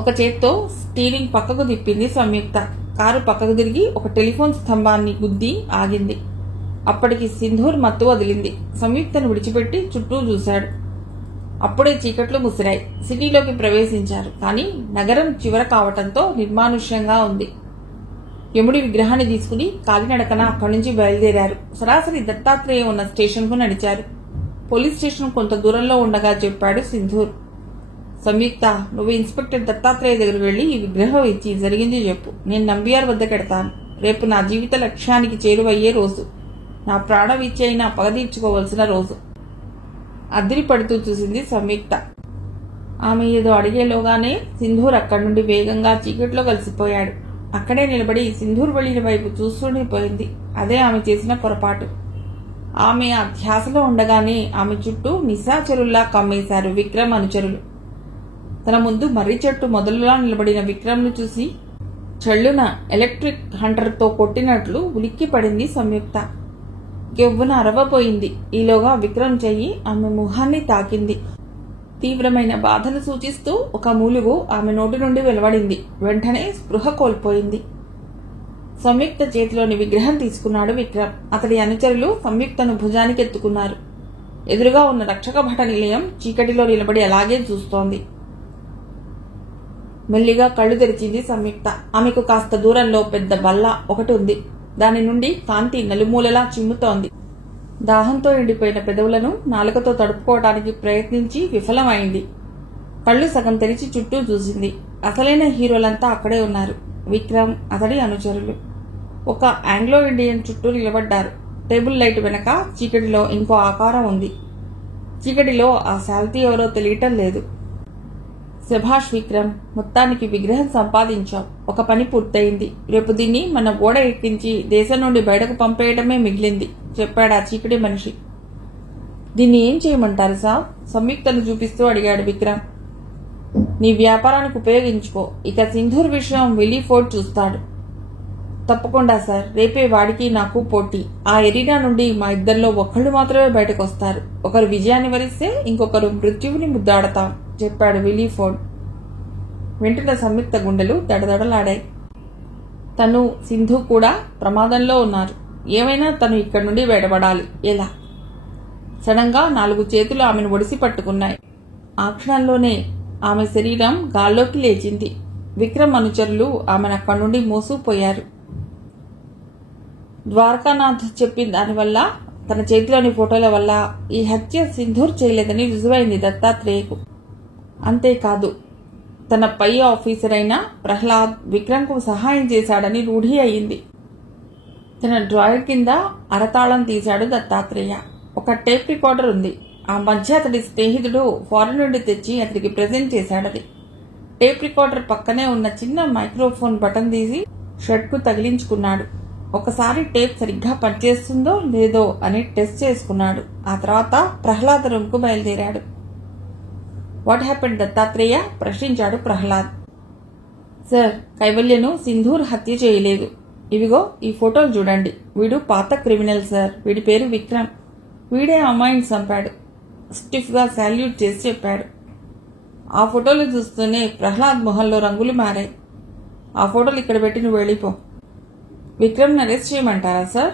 ఒక చేత్తో స్టీరింగ్ పక్కకు తిప్పింది సంయుక్త. కారు పక్కకు తిరిగి ఒక టెలిఫోన్ స్తంభాన్ని గుద్ది ఆగింది. అప్పటికి సింధూర్ మత్తు వదిలింది. సంయుక్తను విడిచిపెట్టి చుట్టూ చూశాడు. అప్పుడే చీకట్లు ముసిరాయి. సిటీలోకి ప్రవేశించారు. కానీ నగరం చివర కావటంతో నిర్మానుష్యంగా ఉంది. యముడి విగ్రహాన్ని తీసుకుని కాలినడకన అక్కడి నుంచి బయలుదేరారు. సరాసరి దత్తాత్రేయ ఉన్న స్టేషన్ కు నడిచారు. పోలీస్ స్టేషన్ కొంత దూరంలో ఉండగా చెప్పాడు సింధూర్. సంయుక్త, నువ్వు ఇన్స్పెక్టర్ దత్తాత్రేయ దగ్గరకు వెళ్లి ఈ విగ్రహం ఇచ్చి జరిగింది చెప్పు. నేను నంబియార్ వద్దకెడతాను. రేపు నా జీవిత లక్ష్యానికి చేరువయ్యే రోజు. నా ప్రాణం ఇచ్చైనా పగ తీర్చుకోవలసిన రోజు. అదిరి పడుతూ చూసింది సంయుక్త. ఆమె ఏదో అడిగేలోగానే సింధూర్ అక్కడి నుండి వేగంగా చీకట్లో కలిసిపోయాడు. అక్కడే నిలబడి సింధూర్ వెళ్లిన వైపు చూస్తూనే అదే ఆమె చేసిన పొరపాటు. ఆమె ఆ ధ్యాసలో ఉండగానే ఆమె చుట్టూ నిశాచరుల్లా కమ్మేశారు విక్రమ్ అనుచరులు. తన ముందు మర్రి చెట్టు మొదలులా నిలబడిన విక్రమ్ ను చూసి చెళ్లున ఎలక్ట్రిక్ హంటర్తో కొట్టినట్లు ఉలిక్కి పడింది సంయుక్త. కెవ్వున అరవపోయింది. ఈలోగా విక్రమ్ చెయ్యి ఆమె ముఖాన్ని తాకింది. తీవ్రమైన బాధను సూచిస్తూ ఒక మూలుగు ఆమె నోటి నుండి వెలువడింది. వెంటనే స్పృహ కోల్పోయింది. సంయుక్త చేతిలోని విగ్రహం తీసుకున్నాడు విక్రమ్. అతడి అనుచరులు సంయుక్తను భుజానికి ఎత్తుకున్నారు. ఎదురుగా ఉన్న రక్షక భట నిలయం చీకటిలో నిలబడి అలాగే చూస్తోంది. మెల్లిగా కళ్ళు తెరిచింది సంయుక్త. ఆమెకు కాస్త దూరంలో పెద్ద బల్ల ఒకటి ఉంది. దాని నుండి కాంతి నలుమూలలా చిమ్ముతోంది. దాహంతో ఎండిపోయిన పెదవులను నాలుకతో తడుపుకోవటానికి ప్రయత్నించి విఫలమైంది. కళ్ళు సగం తెరిచి చుట్టూ చూసింది. అసలైన హీరోలంతా అక్కడే ఉన్నారు. విక్రమ్, అతడి అనుచరులు. ఒక ఆంగ్లో ఇండియన్ చుట్టూ నిలబడ్డారు. టేబుల్ లైట్ వెనక చీకటిలో ఇంకో ఆకారం ఉంది. చీకటిలో ఆ శాల్తీ ఎవరో తెలియటం లేదు. శభాష్ విక్రమ్, మొత్తానికి విగ్రహం సంపాదించాం. ఒక పని పూర్తయింది. రేపు దీన్ని మన ఓడ ఎక్కించి దేశం నుండి బయటకు పంపేయటమే మిగిలింది చెప్పాడు ఆ చీకటి మనిషి. దీన్ని ఏం చేయమంటారు సార్? సంయుక్తను చూపిస్తూ అడిగాడు విక్రమ్. నీ వ్యాపారానికి ఉపయోగించుకో. ఇక సింధూర్ విషయం విల్లీ ఫోర్డ్ చూస్తాడు. తప్పకుండా సార్, రేపే వాడికి నాకు పోటీ. ఆ ఎరీనా నుండి మా ఇద్దరిలో ఒకళ్ళు మాత్రమే బయటకు వస్తారు. ఒకరు విజయాన్ని వరిస్తే ఇంకొకరు మృత్యువుని ముద్దాడతాం చెప్పాడు విల్లీ ఫోర్డ్. వెంటనే సంయుక్త గుండెలు దడదడలాడాయి. తను, సింధు కూడా ప్రమాదంలో ఉన్నారు. ఏమైనా తను ఇక్కడి నుండి బయటపడాలి. ఎలా? సడన్ గా 4 చేతులు ఆమెను ఒడిసి పట్టుకున్నాయి. ఆ క్షణంలోనే ఆమె శరీరం గాల్లోకి లేచింది. విక్రమ్ అనుచరులు ఆమెను అక్కడి నుండి మోసుకుపోయారు. ద్వారకానాథ్ చెప్పిన దానివల్ల, తన చేతిలోని ఫోటోల వల్ల ఈ హత్య సింధూర్ చేయలేదని రుజువైంది దత్తాత్రేయకు. అంతేకాదు, తన పై ఆఫీసర్ అయిన ప్రహ్లాద్ విక్రమ్ కు సహాయం చేశాడని రూఢి అయింది. తన డ్రాయర్ కింద అరతాళం తీశాడు దత్తాత్రేయ. ఒక టేప్ రికార్డర్ ఉంది. ఆ మధ్య అతడి స్నేహితుడు ఫారెన్ నుండి తెచ్చి అతడికి ప్రెజెంట్ చేశాడది. టేప్ రికార్డర్ పక్కనే ఉన్న చిన్న మైక్రోఫోన్ బటన్ తీసి షర్ట్ కు తగిలించుకున్నాడు. ఒకసారి టేప్ సరిగ్గా పనిచేస్తుందో లేదో అని టెస్ట్ చేసుకున్నాడు. ఆ తర్వాత ప్రహ్లాద్ రూమ్ కు బయలుదేరాడు. What happened Dattatreya? ప్రశ్నించాడు ప్రహ్లాద్. సార్, కైవల్యను సింధూర్ హత్య చేయలేదు. ఇవిగో ఈ ఫోటోలు చూడండి. వీడు పాత క్రిమినల్ సార్. వీడి పేరు విక్రమ్. వీడే అమ్మాయిని చంపాడు. స్టిఫ్ గా సాల్యూట్ చేసి చెప్పాడు. ఆ ఫోటోలు చూస్తూనే ప్రహ్లాద్ మొహంలో రంగులు మారాయి. ఆ ఫోటోలు ఇక్కడ పెట్టి నువ్వు వెళ్ళిపో. విక్రమ్ ని అరెస్ట్ చేయమంటారా సార్?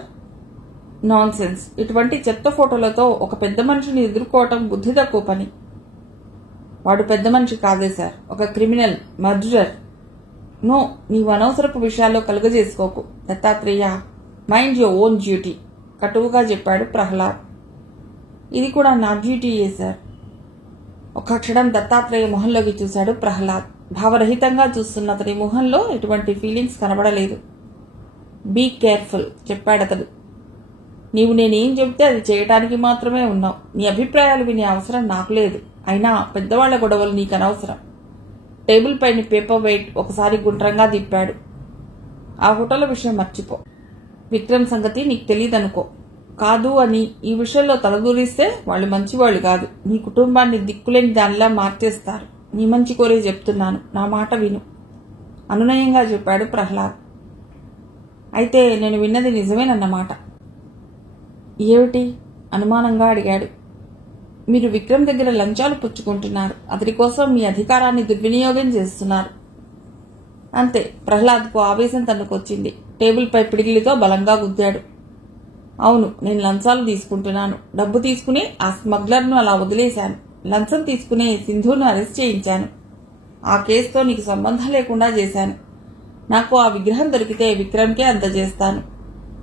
Non sense. ఇటువంటి చెత్త ఫోటోలతో ఒక పెద్ద మనిషిని ఎదుర్కోవటం బుద్ధి తక్కువ పని. వాడు పెద్ద మనిషి కాదే సార్, ఒక క్రిమినల్, మర్డరర్. నో, నీవు అనవసరపు విషయాల్లో కలుగజేసుకోకు Dattatreya. Mind your own duty కటువుగా చెప్పాడు ప్రహ్లాద్. ఇది కూడా నా డ్యూటీయే సార్. ఒక క్షణం దత్తాత్రేయ మొహంలోకి చూశాడు ప్రహ్లాద్. భావరహితంగా చూస్తున్న అతని మొహంలో ఎటువంటి ఫీలింగ్స్ కనబడలేదు. బీ కేర్ఫుల్ చెప్పాడతడు. నీవు నేనేం చెబితే అది చేయటానికి మాత్రమే ఉన్నావు. నీ అభిప్రాయాలు వినే అవసరం నాకు లేదు. అయినా పెద్దవాళ్ల గొడవలు నీకు అనవసరం. టేబుల్ పైన పేపర్ వెయిట్ ఒకసారి గుండ్రంగా తిప్పాడు. ఆ ఫోటోల విషయం మర్చిపో. విక్రమ్ సంగతి నీకు తెలియదనుకో. కాదు అని ఈ విషయంలో తలదూరిస్తే వాళ్ళు మంచివాళ్లు కాదు. నీ కుటుంబాన్ని దిక్కులేని దానిలా మార్చేస్తారు. నీ మంచి కోరే చెప్తున్నాను, నా మాట విను అనునయంగా చెప్పాడు ప్రహ్లాద్. అయితే నేను విన్నది నిజమేనన్నమాట. ఏమిటి? అనుమానంగా అడిగాడు. మీరు విక్రమ్ దగ్గర లంచాలు పుచ్చుకుంటున్నారు. అతడి కోసం మీ అధికారాన్ని దుర్వినియోగం చేస్తున్నారు. అంతే. ప్రహ్లాద్కు ఆవేశం తన్నుకొచ్చింది. టేబుల్ పై పిడికిలితో బలంగా గుద్దాడు. అవును, నేను లంచాలు తీసుకుంటున్నాను. డబ్బు తీసుకుని ఆ స్మగ్లర్ను అలా వదిలేశాను. లంచం తీసుకునే సింధూర్ను అరెస్ట్ చేయించాను. ఆ కేసుతో నీకు సంబంధం లేకుండా చేశాను. నాకు ఆ విగ్రహం దొరికితే విక్రమ్కే అందజేస్తాను.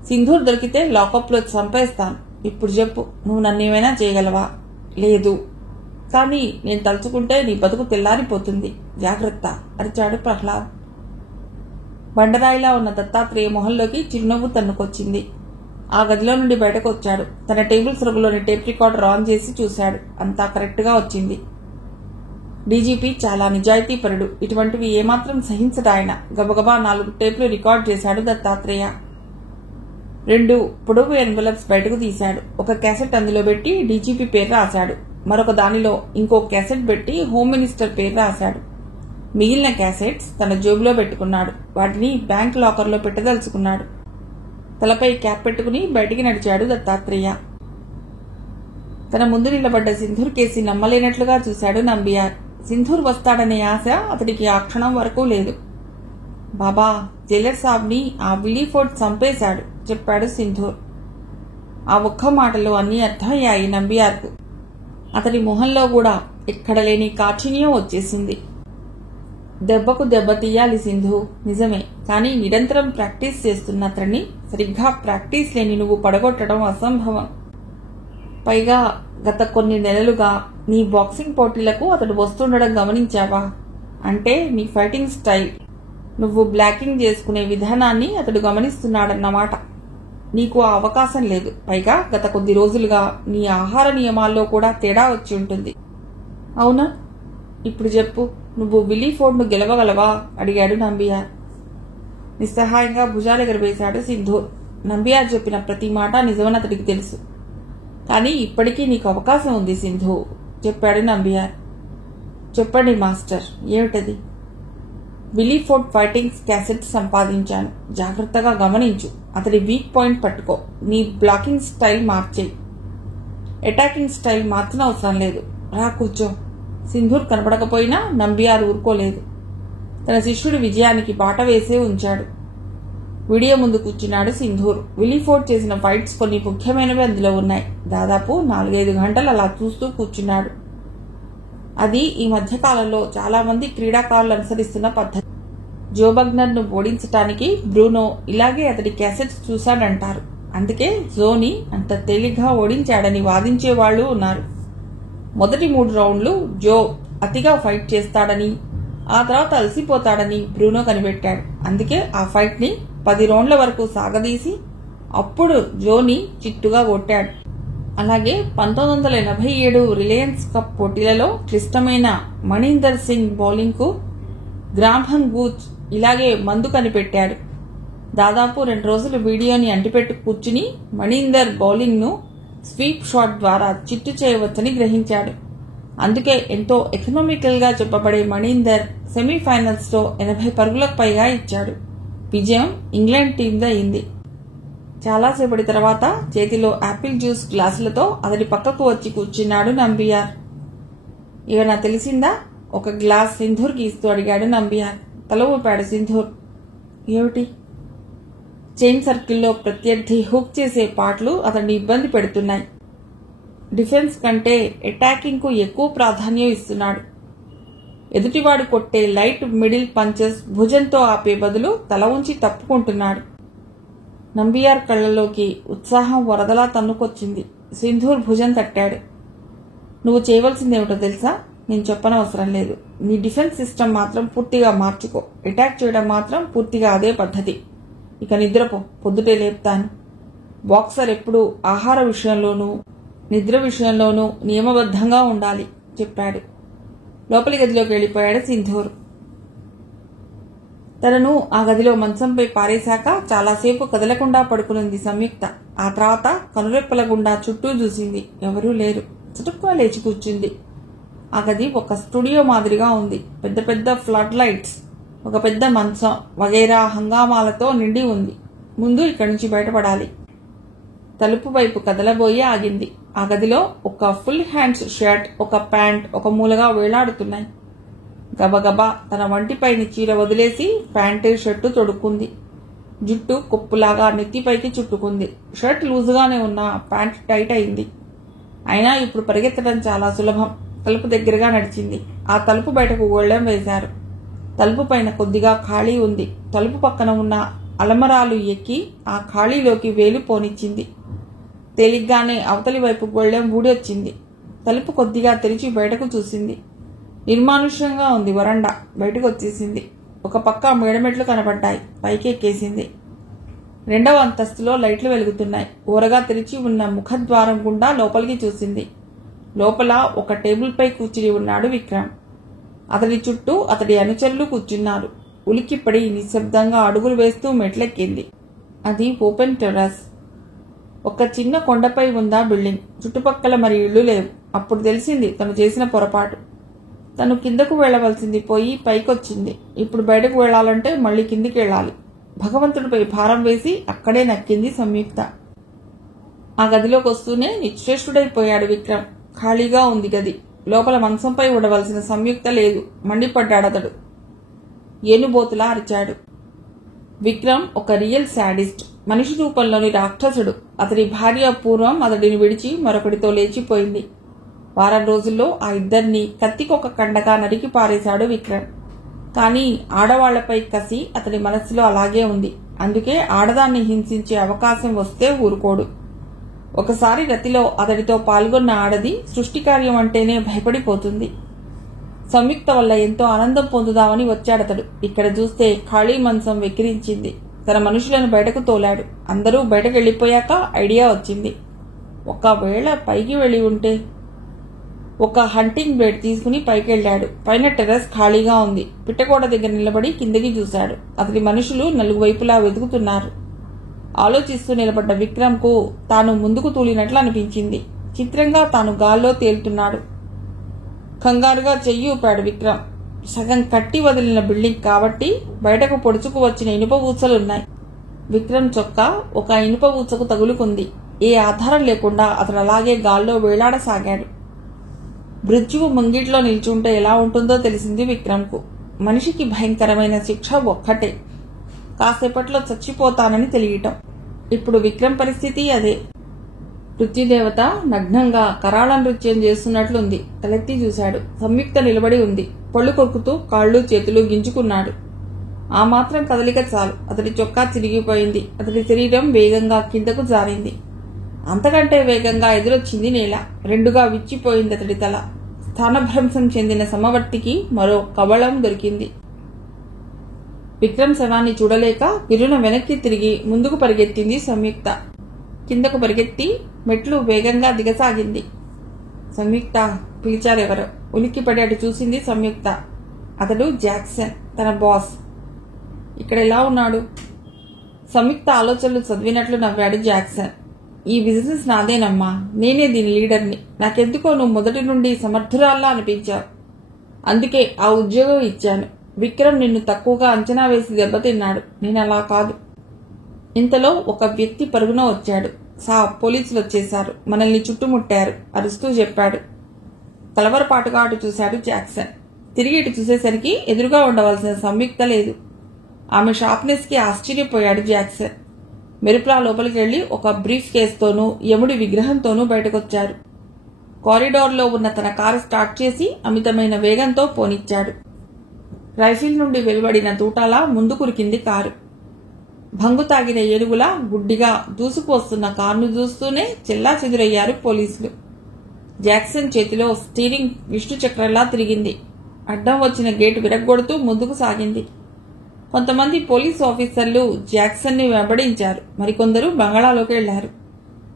సింధూర్ దొరికితే లాకప్లో చంపేస్తాను. ఇప్పుడు చెప్పు, నువ్వు నన్నేమైనా చేయగలవా? లేదు. కానీ నేను తలుచుకుంటే నీ బతుకు తెల్లారిపోతుంది. జాగ్రత్త అరిచాడు ప్రహ్లాద్. బండరాయిలా ఉన్న దత్తాత్రేయ మొహంలోకి చిరునవ్వు తన్నుకొచ్చింది. ఆ గదిలో నుండి బయటకు వచ్చాడు. తన టేబుల్ సరుకులోని టేప్ రికార్డర్ ఆన్ చేసి చూశాడు. అంతా కరెక్ట్గా వచ్చింది. డీజీపీ చాలా నిజాయితీపరుడు. ఇటువంటివి ఏమాత్రం సహించడాయన. గబగబా 4 టేపులు రికార్డ్ చేశాడు దత్తాత్రేయ. 2 పొడవు ఎన్వెలప్స్ బయటకు తీశాడు. ఒక క్యాసెట్ అందులో పెట్టి డీజీపీ పేరు రాశాడు. మరొక దానిలో ఇంకో క్యాసెట్ పెట్టి హోమ్ మినిస్టర్ పేరు రాశాడు. మిగిలిన క్యాసెట్స్ తన జేబులో పెట్టుకున్నాడు. వాటిని బ్యాంక్ లాకర్లో పెట్టదలుచుకున్నాడు. తలపై క్యాప్ పెట్టుకుని బయటికి నడిచాడు దత్తాత్రేయ. తన ముందు నిలబడ్డ సింధూర్ కేసి నమ్మలేనట్లుగా చూశాడు నంబియార్. సింధూర్ వస్తాడనే ఆశ అతడికి ఆ క్షణం వరకు లేదు. బాబా, జైలర్ సాబ్ని ఆ విలీఫోర్డ్ చంపేశాడు చెప్పాడు సింధూర్. ఆ ఒక్క మాటలో అన్నీ అర్థమయ్యాయి నంబియార్కు. అతడి మొహంలో కూడా ఎక్కడ లేని కాఠిన్యం వచ్చేసింది. దెబ్బకు దెబ్బ తీయాలి సింధు, నిజమే. కానీ నిరంతరం ప్రాక్టీస్ చేస్తున్న అతన్ని సరిగ్గా ప్రాక్టీస్ లేని నువ్వు పడగొట్టడం అసంభవం. పైగా గత కొన్ని నెలలుగా నీ బాక్సింగ్ పోటీలకు అతడు వస్తుండడం గమనించావా? అంటే నీ ఫైటింగ్ స్టైల్, నువ్వు బ్లాకింగ్ చేసుకునే విధానాన్ని అతడు గమనిస్తున్నాడన్నమాట. నీకు ఆ అవకాశం లేదు. పైగా గత కొద్ది రోజులుగా నీ ఆహార నియమాల్లో కూడా తేడా వచ్చి ఉంటుంది. అవునా? ఇప్పుడు చెప్పు, నువ్వు విలీఫోర్డ్ను గెలవగలవా? అడిగాడు నంబియార్. నిస్సహాయంగా భుజాలెగరవేశాడు సింధూర్. నంబియార్ చెప్పిన ప్రతి మాట నిజమని అతడికి తెలుసు. కానీ ఇప్పటికీ నీకు అవకాశం ఉంది సింధు చెప్పాడు నంబియార్. చెప్పండి మాస్టర్, ఏమిటది? విలీఫోర్డ్ ఫైటింగ్స్ క్యాసెట్ సంపాదించాను. జాగ్రత్తగా గమనించు. అతడి వీక్ పాయింట్ పట్టుకో. నీ బ్లాకింగ్ స్టైల్ మార్చేయి. అటాకింగ్ స్టైల్ మార్చనవసరం లేదు. రా కూర్చో. సింధూర్ కనపడకపోయినా నంబియార్ ఊరుకోలేదు. తన శిష్యుడి విజయానికి బాట వేసే ఉంచాడు. వీడియో ముందు కూర్చున్నాడు సింధూర్. విలీఫోర్డ్ చేసిన ఫైట్స్ కొన్ని ముఖ్యమైనవి అందులో ఉన్నాయి. దాదాపు 4-5 గంటలు అలా చూస్తూ కూర్చున్నాడు. అది ఈ మధ్యకాలంలో చాలా మంది క్రీడాకారులు అనుసరిస్తున్న పద్ధతి. జో బగ్నర్ను ఓడించటానికి బ్రూనో ఇలాగే అతడి క్యాసెట్స్ చూశాడంటారు. అందుకే జోని అంత తేలిగ్గా ఓడించాడని వాదించేవాళ్లు ఉన్నారు. మొదటి 3 రౌండ్లు జో అతిగా ఫైట్ చేస్తాడని, ఆ తర్వాత అలసిపోతాడని బ్రూనో కనిపెట్టాడు. అందుకే ఆ ఫైట్ ని 10 రౌండ్ల వరకు సాగదీసి అప్పుడు జోని చిట్టుగా కొట్టాడు. అలాగే 1987 రిలయన్స్ కప్ పోటీలలో క్లిష్టమైన మణీందర్ సింగ్ బౌలింగ్ కు గ్రాంహమ్ గూచ్ ఇలాగే మందు కనిపెట్టాడు. దాదాపు 2 రోజులు వీడియోని అంటిపెట్టు కూర్చుని మణీందర్ బౌలింగ్ ను స్వీప్ షాట్ ద్వారా చిట్టు చేయవచ్చని గ్రహించాడు. అందుకే ఎంతో ఎకనామికల్ గా చెప్పబడే మణీందర్ సెమీఫైనల్స్ లో 80 పరుగులకు పైగా ఇచ్చాడు. విజయం ఇంగ్లాండ్ టీంది అయింది. చాలాసేపటి తర్వాత చేతిలో యాపిల్ జ్యూస్ గ్లాసులతో అతడి పక్కకు వచ్చి కూర్చున్నాడు నంబియార్. ఏమైనా తెలిసిందా? ఒక గ్లాస్ సింధూర్కి ఇస్తూ అడిగాడు నంబియార్. తల ఊపాడు సింధూర్. ఏమిటి? చైన్ సర్కిల్లో ప్రత్యర్థి హుక్ చేసే పాటలు అతన్ని ఇబ్బంది పెడుతున్నాయి. డిఫెన్స్ కంటే అటాకింగ్ కు ఎక్కువ ప్రాధాన్యం ఇస్తున్నాడు. ఎదుటివాడు కొట్టే లైట్ మిడిల్ పంచెస్ భుజంతో ఆపే బదులు తల ఉంచి తప్పుకుంటున్నాడు. నంబియార్ కళ్లలోకి ఉత్సాహం వరదలా తన్నుకొచ్చింది. సింధూర్ భుజం తట్టాడు. నువ్వు చేయవలసిందేమిటో తెలుసా? నేను చెప్పనవసరం లేదు. నీ డిఫెన్స్ సిస్టమ్ మాత్రం పూర్తిగా మార్చుకో. అటాక్ చేయడం మాత్రం పూర్తిగా అదే పద్ధతి. ఇక నిద్రపో, పొద్దుటే లేపుతాను. బాక్సర్ ఎప్పుడూ ఆహార విషయంలోనూ నిద్ర విషయంలోనూ నియమబద్ధంగా ఉండాలి. చెప్పాడు. లోపలి గదిలోకి వెళ్ళిపోయాడు సింధూర్. తనను ఆ గదిలో మంచంపై పారేశాక చాలాసేపు కదలకుండా పడుకునింది సంయుక్త. ఆ తర్వాత కనురెప్పల గుండా చుట్టూ చూసింది. ఎవరూ లేరు. చుట్టుగా లేచి కూర్చుంది. ఆ గది ఒక స్టూడియో మాదిరిగా ఉంది. పెద్ద పెద్ద ఫ్లడ్ లైట్స్, ఒక పెద్ద మంచం వగైరా హంగామాలతో నిండి ఉంది. ముందు ఇక్కడి నుంచి బయటపడాలి. తలుపు వైపు కదలబోయి ఆగింది. ఆ గదిలో ఒక ఫుల్ హ్యాండ్స్ షర్ట్, ఒక ప్యాంట్ ఒక మూలగా వేలాడుతున్నాయి. గబగబా తన వంటిపైని చీర వదిలేసి ప్యాంటు షర్టు తొడుక్కుంది. జుట్టు కొప్పులాగా నెత్తిపైకి చుట్టుకుంది. షర్ట్ లూజుగానే ఉన్న ప్యాంట్ టైట్ అయింది. అయినా ఇప్పుడు పరిగెత్తడం చాలా సులభం. తలుపు దగ్గరగా నడిచింది. ఆ తలుపు బయటకు గొళ్ళెం వేశారు. తలుపు పైన కొద్దిగా ఖాళీ ఉంది. తలుపు పక్కన ఉన్న అలమరాలు ఎక్కి ఆ ఖాళీలోకి వేలు పోనిచ్చింది. తేలిగ్గానే అవతలి వైపు గొళ్ళెం ఊడొచ్చింది. తలుపు కొద్దిగా తెరిచి బయటకు చూసింది. నిర్మానుష్యంగా ఉంది వరండా. బయటకు వచ్చేసింది. ఒక పక్క మేడమెట్లు కనబడ్డాయి. పైకి ఎక్కేసింది. 2వ అంతస్తులో లైట్లు వెలుగుతున్నాయి. ఊరగా తెరిచి ఉన్న ముఖద్వారం గుండా లోపలికి చూసింది. లోపల ఒక టేబుల్పై కూర్చుని ఉన్నాడు విక్రమ్. అతడి చుట్టూ అతడి అనుచరులు కూర్చున్నారు. ఉలిక్కిపడి నిశ్శబ్దంగా అడుగులు వేస్తూ మెట్లెక్కింది. అది ఓపెన్ టెర్రస్. ఒక చిన్న కొండపై ఉందా బిల్డింగ్. చుట్టుపక్కల మరి ఇళ్లు లేవు. అప్పుడు తెలిసింది తను చేసిన పొరపాటు. తను కిందకు వెళ్లవలసింది పోయి పైకొచ్చింది. ఇప్పుడు బయటకు వెళ్లాలంటే మళ్లీ కిందికి వెళ్ళాలి. భగవంతుడిపై భారం వేసి అక్కడే నక్కింది సంయుక్త. ఆ గదిలోకి వస్తూనే నిశ్చేష్టుడైపోయాడు విక్రమ్. ఖాళీగా ఉంది గది. లోపల మంచంపై ఉండవలసిన సంయుక్త లేదు. మండిపడ్డాడతడు. ఏనుబోతులా అరిచాడు. విక్రమ్ ఒక రియల్ శాడిస్ట్. మనిషి రూపంలోని రాక్షసుడు. అతడి భార్య పూర్వం అతడిని విడిచి మరొకటితో లేచిపోయింది. వారం రోజుల్లో ఆ ఇద్దరిని కత్తికొక కండగా నరికి పారేశాడు విక్రమ్. కానీ ఆడవాళ్లపై కసి అతడి మనస్సులో అలాగే ఉంది. అందుకే ఆడదాన్ని హింసించే అవకాశం వస్తే ఊరుకోడు. ఒకసారి రతిలో అతడితో పాల్గొన్న ఆడది సృష్టికార్యం అంటేనే భయపడిపోతుంది. సంయుక్త వల్ల ఎంతో ఆనందం పొందుదామని వచ్చాడతడు. ఇక్కడ చూస్తే ఖాళీ మంచం వెక్కిరించింది. తన మనుషులను బయటకు తోలాడు. అందరూ బయటకు వెళ్లిపోయాక ఐడియా వచ్చింది. ఒకవేళ పైకి వెళ్లి ఉంటే. ఒక హంటింగ్ బ్లేడ్ తీసుకుని పైకి వెళ్లాడు. పైన టెర్రస్ ఖాళీగా ఉంది. పిట్టకోట దగ్గర నిలబడి కిందకి చూశాడు. అతడి మనుషులు 4 వైపులా వెతుకుతున్నారు. ఆలోచిస్తూ నిలబడ్డ విక్రమ్ కు తాను ముందుకు తూలినట్లు అనిపించింది. చిత్రంగా తాను గాల్లో తేలుతున్నాడు. కంగారుగా చెయ్యి ఊపాడు విక్రమ్. సగం కట్టి వదిలిన బిల్డింగ్ కాబట్టి బయటకు పొడుచుకు వచ్చిన ఇనుప ఊచలున్నాయి. విక్రమ్ చొక్కా ఒక ఇనుప ఊచకు తగులుకుంది. ఏ ఆధారం లేకుండా అతను అలాగే గాల్లో వేలాడసాగాడు. మృత్యువు ముంగిట్లో నిల్చుంటే ఎలా ఉంటుందో తెలిసింది విక్రమ్కు. మనిషికి భయంకరమైన శిక్ష ఒక్కటే, కాసేపట్లో చచ్చిపోతానని తెలియటం. ఇప్పుడు విక్రమ్ పరిస్థితి అదే. మృత్యుదేవత నగ్నంగా కరాళ నృత్యం చేస్తున్నట్లుంది. తలెత్తి చూశాడు. సంయుక్త నిలబడి ఉంది. పళ్ళు కొరుకుతూ కాళ్ళు చేతులు గింజుకున్నాడు. ఆ మాత్రం కదలిక చాలు. అతడి చొక్కా చిరిగిపోయింది. అతడి శరీరం వేగంగా కిందకు జారింది. అంతకంటే వేగంగా ఎదురొచ్చింది నేల. 2గా విచ్చిపోయింది అతడి తల. స్థానభ్రంశం చెందిన సమవర్తికి మరో కవళం దొరికింది. విక్రమ్ శవాన్ని చూడలేక గిరున వెనక్కి తిరిగి ముందుకు పరిగెత్తింది సంయుక్త. కిందకు పరిగెత్తి మెట్లు వేగంగా దిగసాగింది. సంయుక్త పిలిచారెవరో. ఉలిక్కిపడి అటు చూసింది సంయుక్త. అతడు జాక్సన్, తన బాస్. ఇక్కడ ఎలా ఉన్నాడు? సంయుక్త ఆలోచనలు చదివినట్లు నవ్వాడు జాక్సన్. ఈ బిజినెస్ నాదేనమ్మా. నేనే దీని లీడర్ని. నాకెందుకో నువ్వు మొదటి నుండి సమర్థురాల్లా అనిపించావు. అందుకే ఆ ఉద్యోగం ఇచ్చాను. విక్రమ్ నిన్ను తక్కువగా అంచనా వేసి దెబ్బతిన్నాడు. నేను అలా కాదు. ఇంతలో ఒక వ్యక్తి పరుగున వచ్చాడు. పోలీసులు వచ్చేశారు. మనల్ని చుట్టుముట్టారు అరుస్తూ చెప్పాడు. కలవరపాటుగా అటు చూశాడు జాక్సన్. తిరిగి ఇటు చూసేసరికి ఎదురుగా ఉండవలసిన సంయుక్త లేదు. ఆమె షార్ప్నెస్ కి ఆశ్చర్యపోయాడు జాక్సన్. మెరుపులా లోపలికి వెళ్లి ఒక బ్రీఫ్ కేస్తోనూ యముడి విగ్రహంతోనూ బయటకొచ్చారు. కారిడార్లో ఉన్న తన కారు స్టార్ట్ చేసి అమితమైన వేగంతో పోనిచ్చాడు. రైఫిల్ నుండి వెలువడిన తూటాలా ముందుకురికింది కారు. భంగు తాగిన ఏనుగులా గుడ్డిగా దూసుకువస్తున్న కారును చూస్తూనే చెల్లా చెదురయ్యారు పోలీసులు. జాక్సన్ చేతిలో స్టీరింగ్ విష్ణు చక్రంలా తిరిగింది. అడ్డం వచ్చిన గేటు విరగ్గొడుతూ ముందుకు సాగింది. కొంతమంది పోలీసు ఆఫీసర్లు జాక్సన్ ని వెంబడించారు. మరికొందరు బంగళాలోకి వెళ్లారు.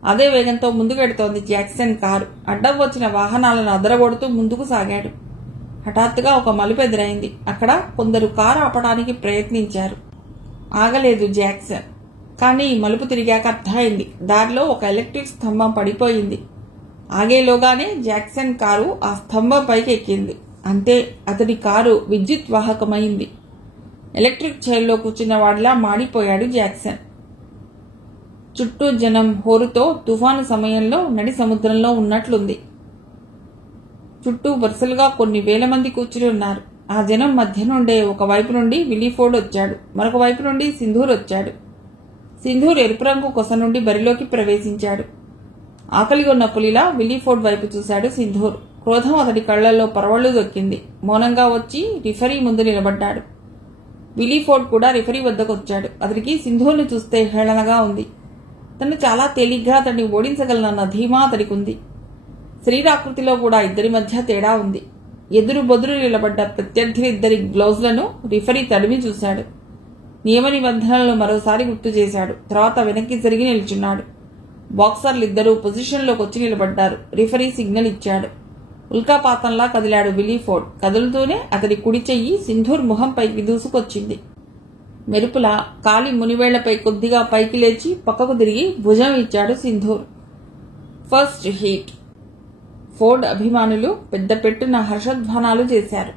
అదే వేగంతో ముందుకెడుతోంది జాక్సన్ కారు. అడ్డం వచ్చిన వాహనాలను అదరగొడుతూ ముందుకు సాగాడు. హఠాత్తుగా ఒక మలుపు ఎదురైంది. అక్కడ కొందరు కారు ఆపడానికి ప్రయత్నించారు. ఆగలేదు జాక్సన్. కానీ మలుపు తిరిగాక అర్థమైంది. దారిలో ఒక ఎలక్ట్రిక్ స్తంభం పడిపోయింది. ఆగేలోగానే జాక్సన్ కారు ఆ స్తంభం పైకి ఎక్కింది. అంతే, అతడి కారు విద్యుత్ వాహకమైంది. ఎలక్ట్రిక్ చైర్లో కూర్చున్న వాడిలా మాడిపోయాడు జాక్సన్. చుట్టూ జనం హోరుతో తుఫాను సమయంలో నడి సముద్రంలో ఉన్నట్లుంది. చుట్టూ వరుసలుగా కొన్ని వేల మంది కూర్చుని ఉన్నారు. ఆ జనం మధ్య నుండే ఒకవైపు నుండి విలీఫోర్డ్ వచ్చాడు. మరొక వైపు నుండి సింధూర్ వచ్చాడు. సింధూర్ ఎరుపు రంగు కొస నుండి బరిలోకి ప్రవేశించాడు. ఆకలిగా ఉన్న పులిలా విలీఫోర్డ్ వైపు చూశాడు సింధూర్. క్రోధం అతడి కళ్లల్లో పరవళ్లు దొక్కింది. మౌనంగా వచ్చి రిఫరీ ముందు నిలబడ్డాడు. విలీఫోర్డ్ కూడా రిఫరీ వద్దకు వచ్చాడు. అతడికి సింధూర్ని చూస్తే హేళనగా ఉంది. తను చాలా తేలిగ్గా అతన్ని ఓడించగలనన్న ధీమా అతడికి ఉంది. శరీరాకృతిలో కూడా ఇద్దరి మధ్య తేడా ఉంది. ఎదురు బొదురు నిలబడ్డ ప్రత్యర్థులిద్దరి గ్లౌజ్లను రిఫరీ తడిమి చూశాడు. నియమ నిబంధనలను మరోసారి గుర్తు చేశాడు. తర్వాత వెనక్కి జరిగి నిల్చున్నాడు. బాక్సర్లిద్దరూ పొజిషన్లోకి వచ్చి నిలబడ్డారు. రిఫరీ సిగ్నల్ ఇచ్చాడు. ఉల్కాపాతంలా కదిలాడు విలీఫోర్డ్. కదులుతూనే అతడి కుడి చెయ్యి సింధూర్ మొహంపైకి దూసుకొచ్చింది. మెరుపులా కాలి మునివేళ్లపై కొద్దిగా పైకి లేచి పక్కకు తిరిగి భుజం ఇచ్చాడు సింధూర్. First heat. ఫోర్డ్ అభిమానులు పెద్ద పెట్టున హర్షధ్వానాలు చేశారు.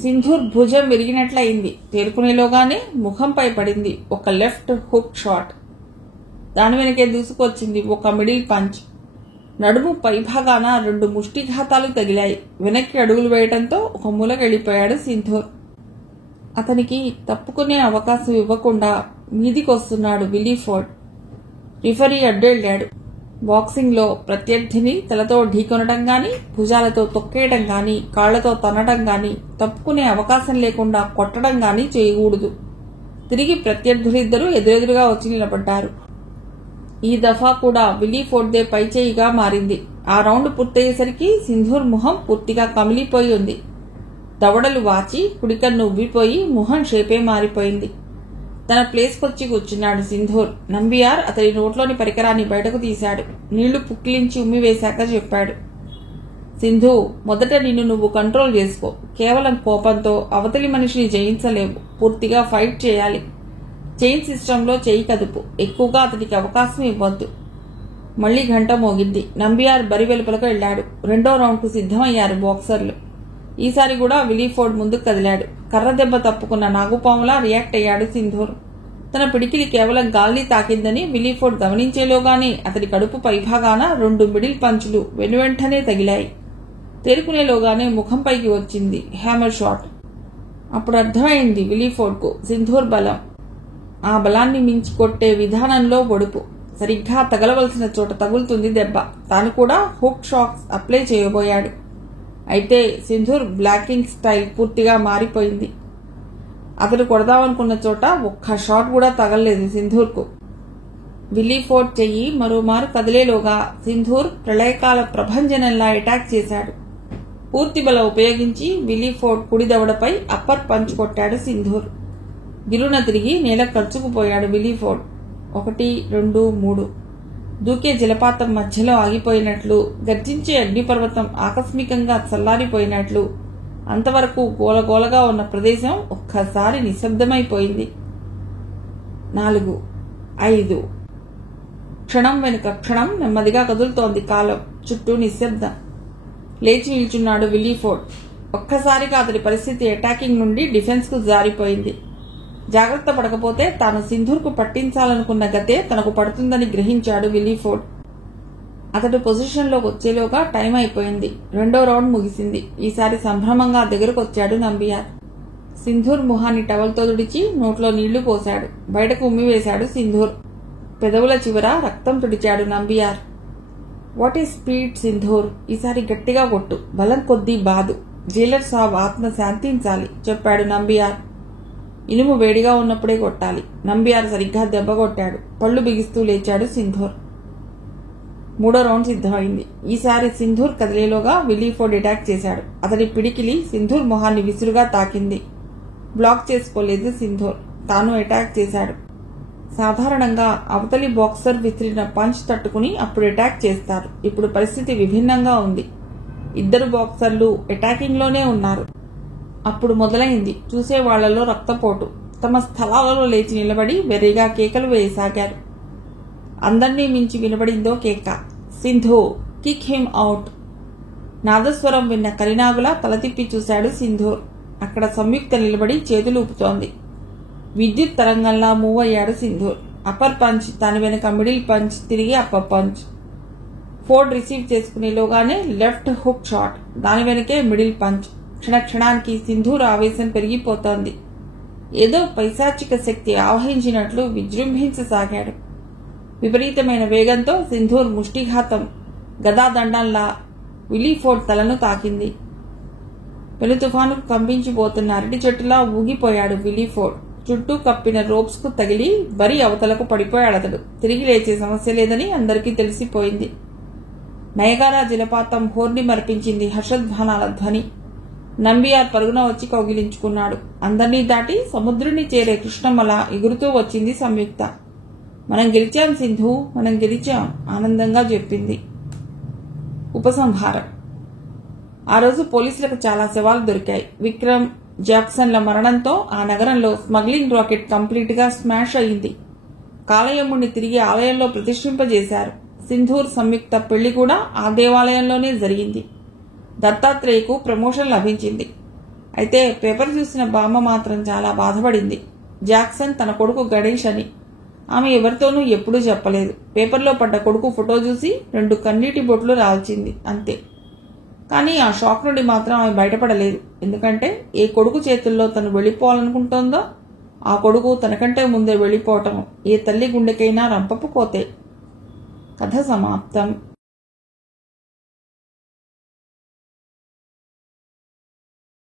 సింధూర్ భుజం విరిగినట్లయింది. తేరుకునేలోగానే ముఖంపై పడింది ఒక లెఫ్ట్ హుక్ షాట్. దాని వెనకే దూసుకొచ్చింది ఒక మిడిల్ పంచ్. నడుము పైభాగాన 2 ముష్టిఘాతాలు తగిలాయి. వెనక్కి అడుగులు వేయడంతో ఒక మూలకెళ్లిపోయాడు సింధూర్. అతనికి తప్పుకునే అవకాశం ఇవ్వకుండా మీదికొస్తున్నాడు విలీఫోర్డ్. రిఫరీ అడ్డెళ్లాడు. బాక్సింగ్లో ప్రత్యర్థిని తలతో ఢీకొనడం గాని, భుజాలతో తొక్కేయడం గాని, కాళ్లతో తన్నడం గాని, తప్పుకునే అవకాశం లేకుండా కొట్టడం గాని చేయకూడదు. తిరిగి ప్రత్యర్థులిద్దరూ ఎదురెదురుగా వచ్చి నిలబడ్డారు. ఈ దఫా కూడా విలీఫోర్డ్దే పైచేయిగా మారింది. ఆ రౌండ్ పూర్తయ్యేసరికి సింధూర్ మొహం పూర్తిగా కమిలిపోయి ఉంది. దవడలు వాచి కుడికన్ను ఉబ్బిపోయి మొహం షేపే మారిపోయింది. తన ప్లేస్కొచ్చి కూర్చున్నాడు సింధూర్. నంబియార్ అతడి నోట్లోని పరికరాన్ని బయటకు తీశాడు. నీళ్లు పుక్కిలించి ఉమ్మివేశాక చెప్పాడు, సింధు, మొదట నిన్ను నువ్వు కంట్రోల్ చేసుకో. కేవలం కోపంతో అవతలి మనిషిని జయించలేవు. పూర్తిగా ఫైట్ చేయాలి. చైన్ సిస్టంలో చేయి కదుపు. ఎక్కువగా అతడికి అవకాశం ఇవ్వద్దు. మళ్లీ గంట మోగింది. నంబియార్ బరి వెలుపలకు వెళ్లాడు. 2వ రౌండ్కు సిద్ధమయ్యారు బాక్సర్లు. ఈసారి కూడా విలీఫోర్డ్ ముందుకు కదిలాడు. కర్ర దెబ్బ తప్పుకున్న నాగుపాములా రియాక్ట్ అయ్యాడు సింధూర్. తన పిడికిలి కేవలం గాల్ని తాకిందని విలీఫోర్డ్ గమనించేలోగానే అతడి కడుపు పైభాగాన 2 మిడిల్ పంచులు వెనువెంటనే తగిలాయి. తేరుకునేలోగానే ముఖంపైకి వచ్చింది హ్యామర్ షాట్. అప్పుడు అర్థమైంది విలీఫోర్డ్కు సింధూర్ బలం. ఆ బలాన్ని మించి కొట్టే విధానంలో ఒడుపు. సరిగ్గా తగలవలసిన చోట తగులుతుంది దెబ్బ. తాను కూడా హుక్ షాక్స్ అప్లై చేయబోయాడు. అయితే సింధూర్ బ్లాకింగ్ స్టైల్ పూర్తిగా మారిపోయింది. అతడు కొడదామనుకున్న చోట ఒక్క షాట్ కూడా తగలలేదు సింధూర్కు. విలీఫోర్డ్ చెయ్యి మరోమారు కదిలేలోగా సింధూర్ ప్రళయకాల ప్రభంజనంలా అటాక్ చేశాడు. పూర్తి బలం ఉపయోగించి విలీఫోర్డ్ కుడి దవడపై అప్పర్ పంచ్ కొట్టాడు సింధూర్. గిరున తిరిగి నేల ఖర్చుకుపోయాడు విలీఫోర్డ్. 1, 2, 3. దూకే జలపాతం మధ్యలో ఆగిపోయినట్లు, గర్జించే అగ్నిపర్వతం ఆకస్మికంగా చల్లారిపోయినట్లు, అంతవరకు గోలగోలగా ఉన్న ప్రదేశం ఒక్కసారి నిశ్శబ్దమైపోయింది. 4, 5. క్షణం వెనుక క్షణం నెమ్మదిగా కదులుతోంది కాలం. చుట్టూ నిశ్శబ్దం. లేచి నిల్చున్నాడు విలీఫోర్డ్. ఒక్కసారిగా అతడి పరిస్థితి అటాకింగ్ నుండి డిఫెన్స్ కు జారిపోయింది. జాగ్రత్త పడకపోతే తాను సింధూర్కు పట్టించాలనుకున్న గతే తనకు పడుతుందని గ్రహించాడు విలీఫోర్డ్. అతడు పొజిషన్లోకి వచ్చేలోగా టైం అయిపోయింది. 2వ రౌండ్ ముగిసింది. ఈసారి సంభ్రమంగా దగ్గరకొచ్చాడు నంబియార్. సింధూర్ మొహాన్ని టవల్తో తుడిచి నోట్లో నీళ్లు పోశాడు. బయటకు ఉమ్మివేశాడు సింధూర్. పెదవుల చివర రక్తం తుడిచాడు Nambiar. What is speed Sindhur? ఈసారి గట్టిగా కొట్టు. బలం కొద్దీ బాదు. జైలర్ సాబ్ ఆత్మ శాంతించాలి చెప్పాడు నంబియార్. ఇనుము వేడిగా ఉన్నప్పుడే కొట్టాలి. నంబియార్ సరిగ్గా దెబ్బ కొట్టాడు. పళ్లు బిగిస్తూ లేచాడు సింధూర్. 3వ రౌండ్ సిద్ధమైంది. ఈసారి సింధూర్ కదిలేలోగా విలీఫోర్డ్ అటాక్ చేశాడు. అతడి పిడికిలి సింధూర్ మొహాన్ని విసురుగా తాకింది. బ్లాక్ చేసుకోలేదు సింధూర్. తాను అటాక్ చేశాడు. సాధారణంగా అవతలి బాక్సర్ విసిరిన పంచ్ తట్టుకుని అప్పుడు అటాక్ చేస్తారు. ఇప్పుడు పరిస్థితి విభిన్నంగా ఉంది. ఇద్దరు బాక్సర్లు అటాకింగ్లోనే ఉన్నారు. అప్పుడు మొదలైంది చూసేవాళ్లలో రక్తపోటు. తమ స్థలాలలో లేచి నిలబడి వెర్రిగా కేకలు వేయసాగారు. అందర్నీ మించి వినబడిందో కేక, సింధు కిక్ హిమ్ అవుట్. నాదస్వరం విన్న కలినాగులా తల తిప్పి చూశాడు సింధూర్. అక్కడ సంయుక్త నిలబడి చేతులు ఊపుతోంది. విద్యుత్ తరంగంలా మూవ్ అయ్యాడు సింధూర్. అప్పర్ పంచ్, దాని వెనుక మిడిల్ పంచ్, తిరిగి అప్పర్ పంచ్. ఫోర్డ్ రిసీవ్ చేసుకునేలోగానే లెఫ్ట్ హుక్ షాట్, దాని వెనకే మిడిల్ పంచ్. క్షణక్షణానికి సింధూర్ ఆవేశం పెరిగిపోతోంది. ఏదో పైశాచిక శక్తి ఆవహించినట్లు విజృంభించసాగాడు. విపరీతమైన వేగంతో సింధూర్ ముష్టిఘాతం గదాదండంలా విలీఫోర్డ్ తలను తాకింది. పెను తుఫానుకు కంపించిపోతున్న అరటి చెట్టులా ఊగిపోయాడు విలీఫోర్డ్. చుట్టూ కప్పిన రోప్స్ కు తగిలి వరి అవతలకు పడిపోయాడతడు. తిరిగి లేచే సమస్య లేదని అందరికీ తెలిసిపోయింది. నయగారా జలపాతం హోర్ని మర్పించింది హర్షధ్వానాల ధ్వని. నంబియార్ పరుగున వచ్చి కౌగిలించుకున్నాడు. అందర్నీ దాటి సముద్రుని చేరే కృష్ణమ్మలా ఎగురుతూ వచ్చింది సంయుక్త. మనం గెలిచాం సింధు, మనం గెలిచాం ఆనందంగా చెప్పింది. ఉపసంహారం. ఆ రోజు పోలీసులకు చాలా శవాలు దొరికాయి. విక్రమ్, జాక్సన్ల మరణంతో ఆ నగరంలో స్మగ్లింగ్ రాకెట్ కంప్లీట్ గా స్మాష్ అయింది. కాలయముణ్ణి తిరిగి ఆలయంలో ప్రతిష్ఠింపజేశారు. సింధూర్ సంయుక్త పెళ్లి కూడా ఆ దేవాలయంలోనే జరిగింది. దత్తాత్రేయకు ప్రమోషన్ లభించింది. అయితే పేపర్ చూసిన బామ్మ మాత్రం చాలా బాధపడింది. జాక్సన్ తన కొడుకు గణేష్ అని. ఆమె ఎవరితోనూ ఎప్పుడూ చెప్పలేదు. పేపర్లో పడ్డ కొడుకు ఫోటో చూసి 2 కన్నీటి బొట్లు రాల్చింది అంతే. కానీ ఆ షాక్ నుండి మాత్రం ఆమె బయటపడలేదు. ఎందుకంటే ఏ కొడుకు చేతుల్లో తను వెళ్లిపోవాలనుకుంటోందో ఆ కొడుకు తనకంటే ముందే వెళ్లిపోవటం ఏ తల్లి గుండెకైనా రంపపు కోతే. కథ సమాప్తం.